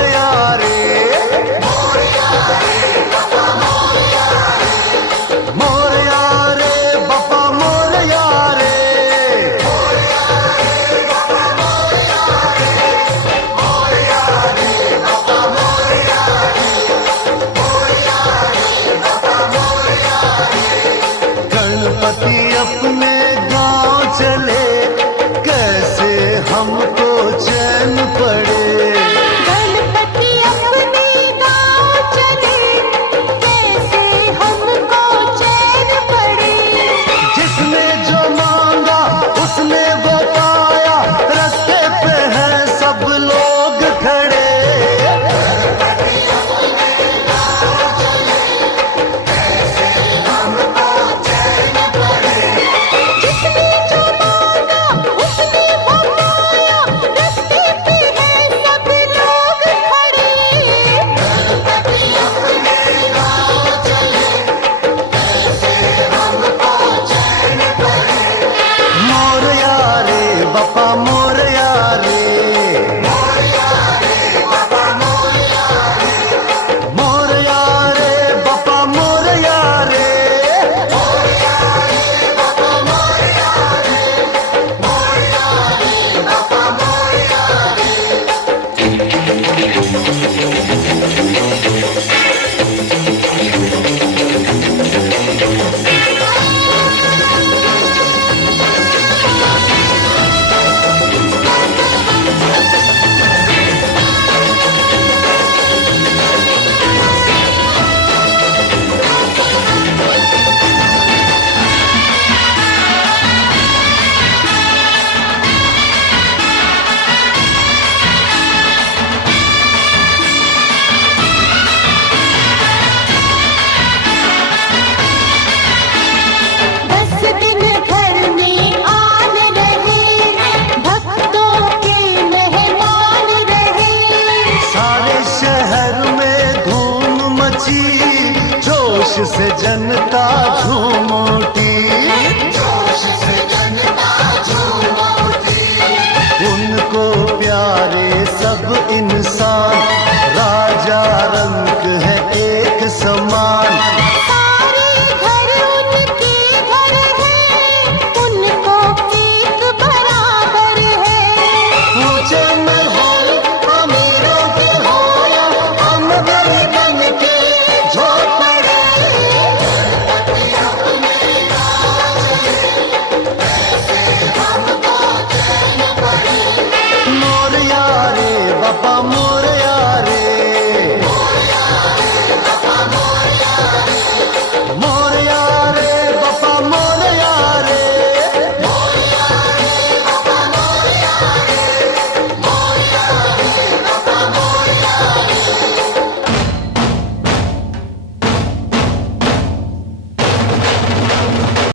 मोरया रे, मोरया रे बापा मोरया रे, गणपति अपने गांव चले, कैसे हमको चैन पड़े। गणपति अपने गांव चले, कैसे हमको चैन पड़े। जिसने जो मांगा उसने वो पाया, रास्ते पे हैं सब लोग खड़े। जिसने जो मांगा उसने वो पाया, रास्ते पे हैं सब लोग खड़े। मोरया रे बापा मोरया रे, मोरया रे बापा मोरया रे। दस दिन घर में आन रहे, भक्तों के मेहमान रहे। सारे शहर में धूम मची, जोश से जनता झूम उठी, उनको प्यारे सब इंसान, राजा रंग है एक समान।